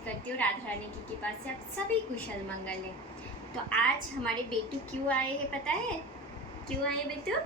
करती हूँ राधा रानी की कृपा से आप सभी कुशल मंगल है। तो आज हमारे बेटू क्यों आए हैं पता है? क्यों आए बेटू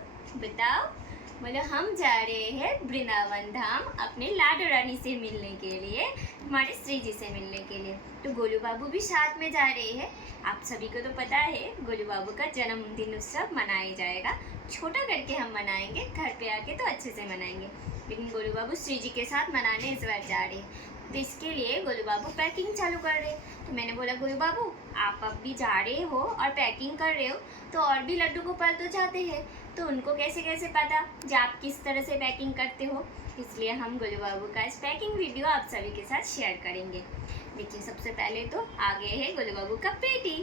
बताओ? बोलो हम जा रहे हैं वृंदावन धाम अपने लाडो रानी से मिलने के लिए, हमारे श्री जी से मिलने के लिए। तो गोलू बाबू भी साथ में जा रहे हैं। आप सभी को तो पता है गोलू बाबू का जन्मदिन उत्सव मनाया जाएगा, छोटा करके हम मनाएंगे, घर पे आके तो अच्छे से मनाएंगे, लेकिन गोलू बाबू श्री जी के साथ मनाने इस बार जा रहे हैं। तो इसके लिए गोलू बाबू पैकिंग चालू कर रहे हैं। तो मैंने बोला गोलू बाबू आप अब भी जा रहे हो और पैकिंग कर रहे हो तो और भी लड्डू गोपाल तो जाते हैं, तो उनको कैसे कैसे पता कि आप किस तरह से पैकिंग करते हो। इसलिए हम गोलू बाबू का इस पैकिंग वीडियो आप सभी के साथ शेयर करेंगे। देखिए सबसे पहले तो आगे है गोलू बाबू का पेटी।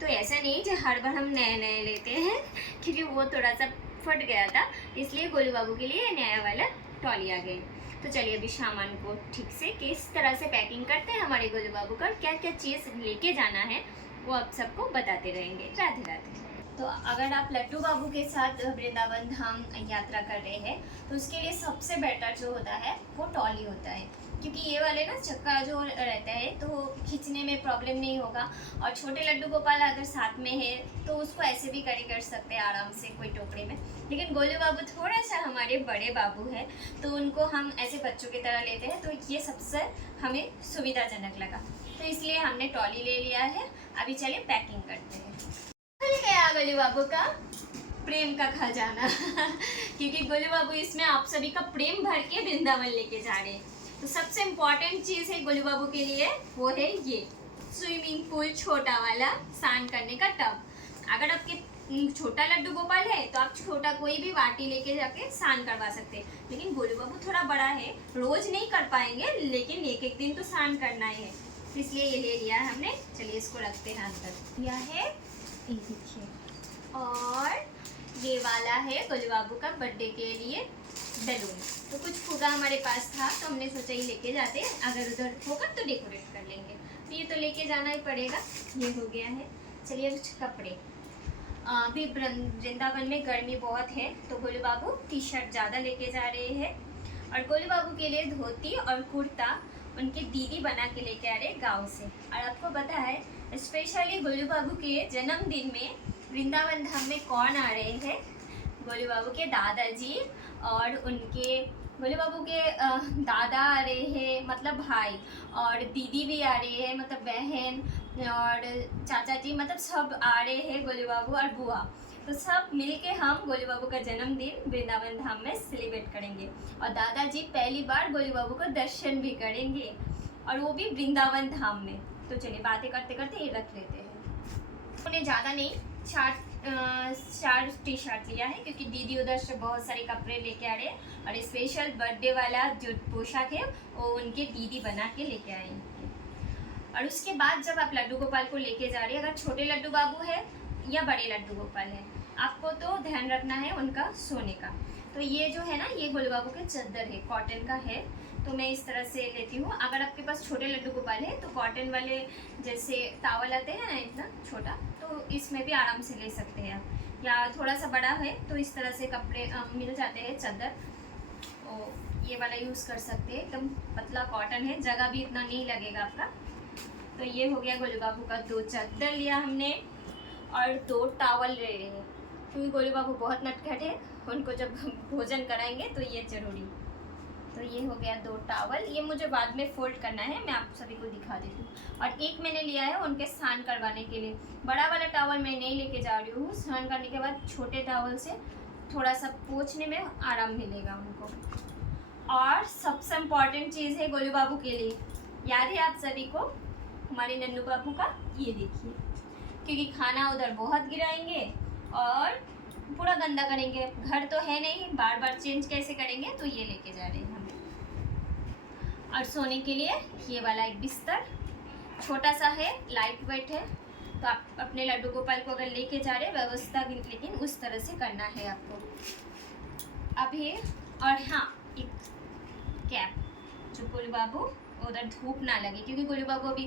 तो ऐसा नहीं जो हर बार हम नए नए लेते हैं, क्योंकि वो थोड़ा सा फट गया था, इसलिए गोलू बाबू के लिए नया वाला ट्रॉली आ गई। तो चलिए अभी सामान को ठीक से किस तरह से पैकिंग करते हैं हमारे गोलू बाबू का, क्या क्या चीज़ लेके जाना है वो आप सबको बताते रहेंगे। राधे राधे। तो अगर आप लड्डू बाबू के साथ वृंदावन धाम यात्रा कर रहे हैं तो उसके लिए सबसे बेटर जो होता है वो ट्रॉली होता है, क्योंकि ये वाले ना चक्का जो रहता है तो खींचने में प्रॉब्लम नहीं होगा। और छोटे लड्डू गोपाल अगर साथ में है तो उसको ऐसे भी कैरी कर सकते हैं आराम से कोई टोकरे में। लेकिन गोलू बाबू थोड़ा सा हमारे बड़े बाबू है तो उनको हम ऐसे बच्चों की तरह लेते हैं, तो ये सबसे हमें सुविधाजनक लगा, तो इसलिए हमने ट्रॉली ले लिया है। अभी चलिए पैकिंग करते हैं। खुल गया गोलू बाबू का प्रेम का खजाना क्योंकि गोलू बाबू इसमें आप सभी का प्रेम भर के वृंदावन लेके जा रहे हैं। तो सबसे इम्पोर्टेंट चीज़ है गोलू बाबू के लिए वो है ये स्विमिंग पूल, छोटा वाला स्नान करने का टब। अगर आपके छोटा लड्डू गोपाल है तो आप छोटा कोई भी वाटी लेके जाके स्नान करवा सकते हैं, लेकिन गोलू बाबू थोड़ा बड़ा है, रोज नहीं कर पाएंगे, लेकिन एक एक दिन तो स्नान करना ही है, इसलिए ये ले लिया है हमने। चलिए इसको रखते हैं अंदर। यह है ये देखिए, और ये वाला है गोलू बाबू का बर्थडे के लिए बैलून। तो कुछ फुगा हमारे पास था तो हमने सोचा ही लेके जाते हैं, अगर उधर होगा तो डेकोरेट कर लेंगे, तो ये तो लेके जाना ही पड़ेगा। ये हो गया है। चलिए कुछ कपड़े। अभी वृंदावन में गर्मी बहुत है तो गोलू बाबू टी शर्ट ज़्यादा लेके जा रहे हैं, और गोलू बाबू के लिए धोती और कुर्ता उनकी दीदी बना के लेके आ रहे गाँव से। और आपको पता है स्पेशली गोलू बाबू के जन्मदिन में वृंदावन धाम में कौन आ रहे हैं? गोलू बाबू के दादाजी और उनके गोलू बाबू के दादा आ रहे हैं, मतलब भाई, और दीदी भी आ रही है मतलब बहन, और चाचा जी, मतलब सब आ रहे हैं गोलू बाबू और बुआ। तो सब मिलके हम गोलू बाबू का जन्मदिन वृंदावन धाम में सेलिब्रेट करेंगे, और दादाजी पहली बार गोलू बाबू का दर्शन भी करेंगे, और वो भी वृंदावन धाम में। तो चलिए बातें करते करते ये रख लेते हैं। उन्हें ज़्यादा नहीं, चार टी शर्ट लिया है, क्योंकि दीदी उधर से बहुत सारे कपड़े लेके आ रहे हैं, और स्पेशल बर्थडे वाला जो पोशाक है वो उनके दीदी बना के लेके आए हैं। और उसके बाद जब आप लड्डू गोपाल को लेके जा रहे हैं, अगर छोटे लड्डू बाबू है या बड़े लड्डू गोपाल है, आपको तो ध्यान रखना है उनका सोने का। तो ये जो है ना, ये गोलू बाबू के चादर है, कॉटन का है, तो मैं इस तरह से लेती हूँ। अगर आपके पास छोटे लड्डू गोपाल है तो कॉटन वाले जैसे टावल आते हैं ना इतना छोटा, तो इसमें भी आराम से ले सकते हैं आप, या थोड़ा सा बड़ा है तो इस तरह से कपड़े मिल जाते हैं चादर, और ये वाला यूज़ कर सकते हैं, एकदम पतला कॉटन है, जगह भी इतना नहीं लगेगा आपका। तो ये हो गया गोलू बाबू का, 2 चादर लिया हमने और 2 टावल ले रहे हैं, क्योंकि गोलू बाबू बहुत नटखट है, उनको जब भोजन कराएंगे तो ये जरूरी। तो ये हो गया 2 टावल, ये मुझे बाद में फोल्ड करना है, मैं आप सभी को दिखा देती हूँ। और एक मैंने लिया है उनके स्नान करवाने के लिए, बड़ा वाला टावल मैं नहीं लेके जा रही हूँ, स्नान करने के बाद छोटे टावल से थोड़ा सा पोंछने में आराम मिलेगा उनको। और सबसे इम्पॉर्टेंट चीज़ है गोलू बाबू के लिए, याद है आप सभी को हमारे नन्नू बाबू का, ये देखिए, क्योंकि खाना उधर बहुत गिराएंगे और पूरा गंदा करेंगे, घर तो है नहीं, बार बार चेंज कैसे करेंगे, तो ये लेके जा रहे हैं हमें। और सोने के लिए ये वाला एक बिस्तर छोटा सा है, लाइट वेट है, तो आप अपने लड्डू गोपाल को अगर लेके जा रहे हैं व्यवस्था भी, लेकिन उस तरह से करना है आपको अभी। और हाँ, एक कैप जो गोलू बाबू उधर धूप ना लगे, क्योंकि गोलू बाबू अभी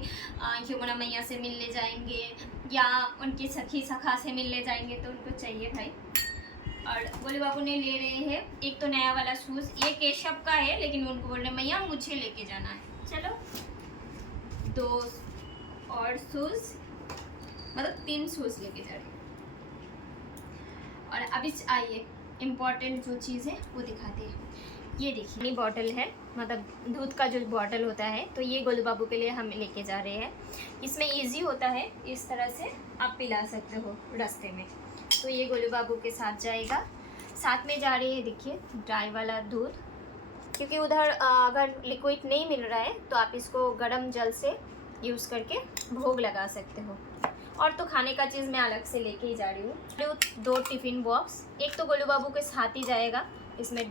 यमुना मैया से मिलने जाएंगे या उनके सखी सखा से मिलने जाएंगे, तो उनको चाहिए भाई। और गोलू बाबू ने ले रहे हैं एक तो नया वाला शूज़, ये केशव का है, लेकिन उनको बोल रहे मैया मुझे लेके जाना है, चलो 2 और शूज़, मतलब 3 शूज़ लेके जा रही हूँ। और अभी आइए इम्पॉर्टेंट जो चीज़ है वो दिखाते हैं। ये देखिए बॉटल है, मतलब दूध का जो बॉटल होता है, तो ये गोलू बाबू के लिए हम लेके जा रहे हैं। इसमें इजी होता है, इस तरह से आप पिला सकते हो रास्ते में। तो ये गोलू बाबू के साथ जाएगा। साथ में जा रही है देखिए ड्राई वाला दूध, क्योंकि उधर अगर लिक्विड नहीं मिल रहा है तो आप इसको गर्म जल से यूज़ करके भोग लगा सकते हो। और तो खाने का चीज़ मैं अलग से लेके ही जा रही हूँ। 2 टिफ़िन बॉक्स, एक तो गोलू बाबू के साथ ही जाएगा, इसमें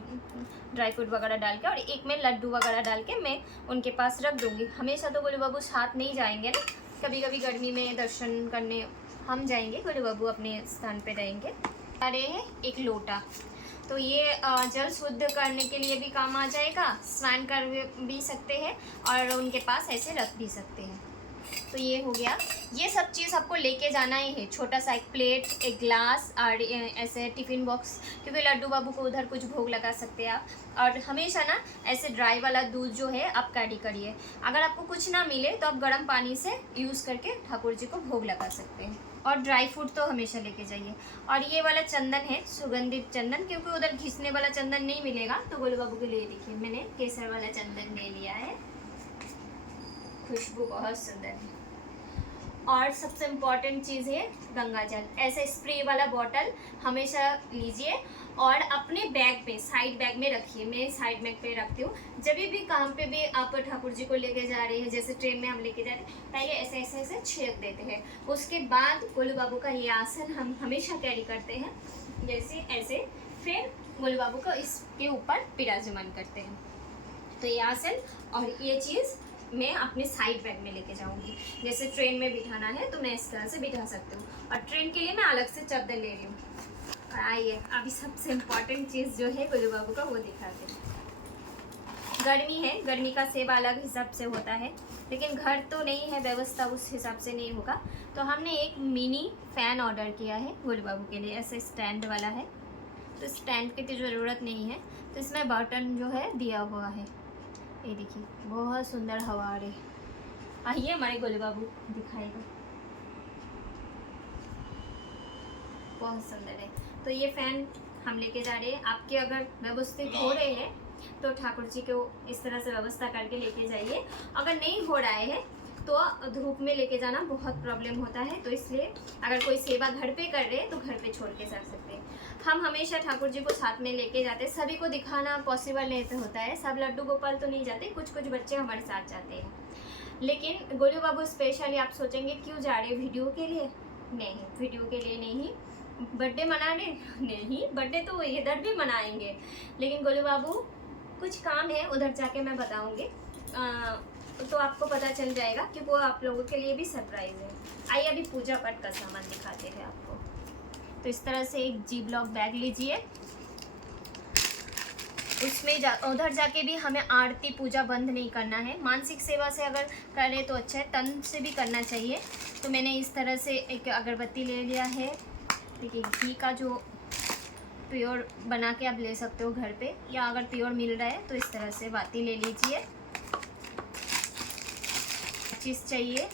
ड्राई फ्रूट वगैरह डाल के, और एक में लड्डू वगैरह डाल के मैं उनके पास रख दूँगी। हमेशा तो गोलू बाबू साथ नहीं जाएंगे ना, कभी कभी गर्मी में दर्शन करने हम जाएंगे, गोलू बाबू अपने स्थान पे रहेंगे। आ रहे हैं एक लोटा, तो ये जल शुद्ध करने के लिए भी काम आ जाएगा, स्नान कर भी सकते हैं और उनके पास ऐसे रख भी सकते हैं। तो ये हो गया। ये सब चीज़ आपको लेके जाना ही है, छोटा सा एक प्लेट, एक ग्लास और ऐसे टिफ़िन बॉक्स, क्योंकि लड्डू बाबू को उधर कुछ भोग लगा सकते हैं आप। और हमेशा ना ऐसे ड्राई वाला दूध जो है आप कैरी करिए। अगर आपको कुछ ना मिले तो आप गर्म पानी से यूज़ करके ठाकुर जी को भोग लगा सकते हैं। और ड्राई फ्रूट तो हमेशा लेके जाइए। और ये वाला चंदन है सुगंधित चंदन, क्योंकि उधर घिसने वाला चंदन नहीं मिलेगा, तो गोलू बाबू के लिए देखिए मैंने केसर वाला चंदन ले लिया है। खुशबू बहुत सुंदर है। और सबसे इम्पॉर्टेंट चीज़ है गंगा जल। ऐसे स्प्रे वाला बॉटल हमेशा लीजिए और अपने बैग पे, साइड बैग में रखिए। मैं साइड बैग पे रखती हूँ। जब भी कहाँ पे भी आप ठाकुर जी को लेके जा रहे हैं, जैसे ट्रेन में हम लेके जा रहे हैं, पहले ऐसे ऐसे ऐसे छेद देते हैं। उसके बाद गोलू बाबू का ये आसन हम हमेशा कैरी करते हैं, जैसे ऐसे। फिर गोलू बाबू को इसके ऊपर विराजमान करते हैं। तो ये आसन और ये चीज़ मैं अपने साइड बैग में लेके जाऊंगी। जैसे ट्रेन में बिठाना है तो मैं इस तरह से बिठा सकती हूँ। और ट्रेन के लिए मैं अलग से चादर ले रही हूँ। और आइए अभी सबसे इम्पॉर्टेंट चीज़ जो है गोलू बाबू का वो दिखाते हैं। गर्मी है, गर्मी का सेब अलग हिसाब से होता है, लेकिन घर तो नहीं है, व्यवस्था उस हिसाब से नहीं होगा। तो हमने एक मिनी फ़ैन ऑर्डर किया है गोलू बाबू के लिए, ऐसे स्टैंड वाला है। तो स्टैंड की तो ज़रूरत नहीं है, तो इसमें बटन जो है दिया हुआ है। ये देखिए बहुत सुंदर हवा आ रही। आइए हमारे गोलू बाबू दिखाएगा, बहुत सुंदर है। तो ये फैन हम लेके जा रहे हैं। आपके अगर व्यवस्थित हो रहे हैं तो ठाकुर जी को इस तरह से व्यवस्था करके लेके जाइए। अगर नहीं हो रहा है तो धूप में लेके जाना बहुत प्रॉब्लम होता है, तो इसलिए अगर कोई सेवा घर पे कर रहे हैं तो घर पे छोड़ के जा सकते हैं। हम हमेशा ठाकुर जी को साथ में लेके जाते हैं। सभी को दिखाना पॉसिबल नहीं तो होता है, सब लड्डू गोपाल तो नहीं जाते, कुछ कुछ बच्चे हमारे साथ जाते हैं। लेकिन गोलू बाबू स्पेशली आप सोचेंगे क्यों जा रहे वीडियो के लिए? नहीं, वीडियो के लिए नहीं, बर्थडे मनाने नहीं, बर्थडे तो इधर भी मनाएंगे, लेकिन गोलू बाबू कुछ काम है, उधर जाके मैं बताऊँगी, तो आपको पता चल जाएगा, क्योंकि वो आप लोगों के लिए भी सरप्राइज है। आइए अभी पूजा पाठ का सामान दिखाते हैं आपको। तो इस तरह से एक जी ब्लॉक बैग लीजिए, उसमें उधर जाके भी हमें आरती पूजा बंद नहीं करना है। मानसिक सेवा से अगर करें तो अच्छा है, तन से भी करना चाहिए। तो मैंने इस तरह से एक अगरबत्ती ले लिया है। देखिए घी का जो प्योर बना के आप ले सकते हो घर पे, या अगर प्योर मिल रहा है तो इस तरह से बाती ले लीजिए। चीज़ चाहिए,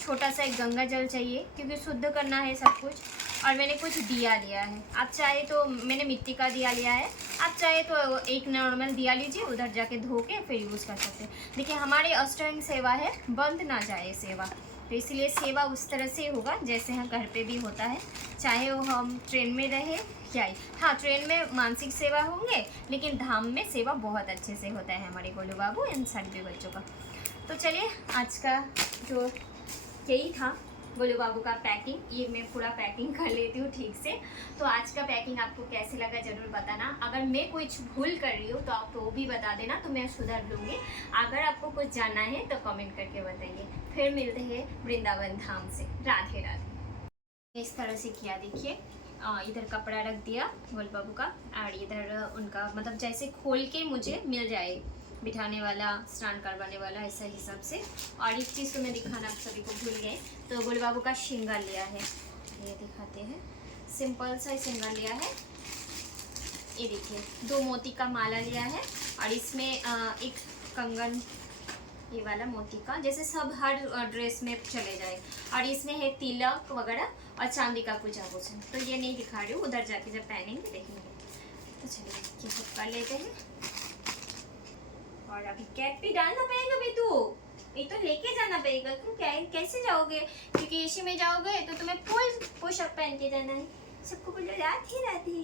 छोटा सा एक गंगा जल चाहिए, क्योंकि शुद्ध करना है सब कुछ। और मैंने कुछ दिया लिया है, आप चाहे तो, मैंने मिट्टी का दिया लिया है, आप चाहे तो एक नॉर्मल दिया लीजिए, उधर जाके धो के फिर यूज़ कर सकते हैं। देखिए हमारी अष्टांग सेवा है, बंद ना जाए सेवा, तो इसलिए सेवा उस तरह से होगा जैसे हम घर पे भी होता है, चाहे वो हम ट्रेन में रहे या हाँ, ट्रेन में मानसिक सेवा होंगे, लेकिन धाम में सेवा बहुत अच्छे से होता है हमारे गोलू बाबू इन सभी बच्चों का। तो चलिए आज का जो यही था गोलू बाबू का पैकिंग, ये मैं पूरा पैकिंग कर लेती हूँ ठीक से। तो आज का पैकिंग आपको कैसे लगा ज़रूर बताना। अगर मैं कुछ भूल कर रही हूँ तो आप वो भी बता देना, तो मैं सुधार लूँगी। अगर आपको कुछ जानना है तो कमेंट करके बताइए। फिर मिलते हैं वृंदावन धाम से। राधे राधे। इस तरह से किया, देखिए इधर कपड़ा रख दिया गोलू बाबू का, और इधर उनका मतलब जैसे खोल के मुझे मिल जाए बिठाने वाला, स्नान करवाने वाला, ऐसा हिसाब से। और एक चीज़ तो मैं दिखाना आप सभी को भूल गए, तो गोलू बाबू का श्रृंगार लिया है, ये दिखाते हैं। सिंपल सा श्रृंगार लिया है, ये देखिए 2 मोती का माला लिया है, और इसमें एक कंगन ये वाला मोती का, जैसे सब हर ड्रेस में चले जाए। और इसमें है तिलक वगैरह और चांदी का कुछ आभूषण। तो ये नहीं दिखा रही हूँ, उधर जाके जब पहनेंगे देखेंगे। तो चलिए ये सब कर लेते हैं। और अभी कैप भी डालना पड़ेगा बेटू, ये तो लेके जाना पड़ेगा। क्यों कैसे जाओगे? क्योंकि एसी में जाओगे तो तुम्हें फुल पुशअप पहन के जाना है। सबको बोलो राधे राधे।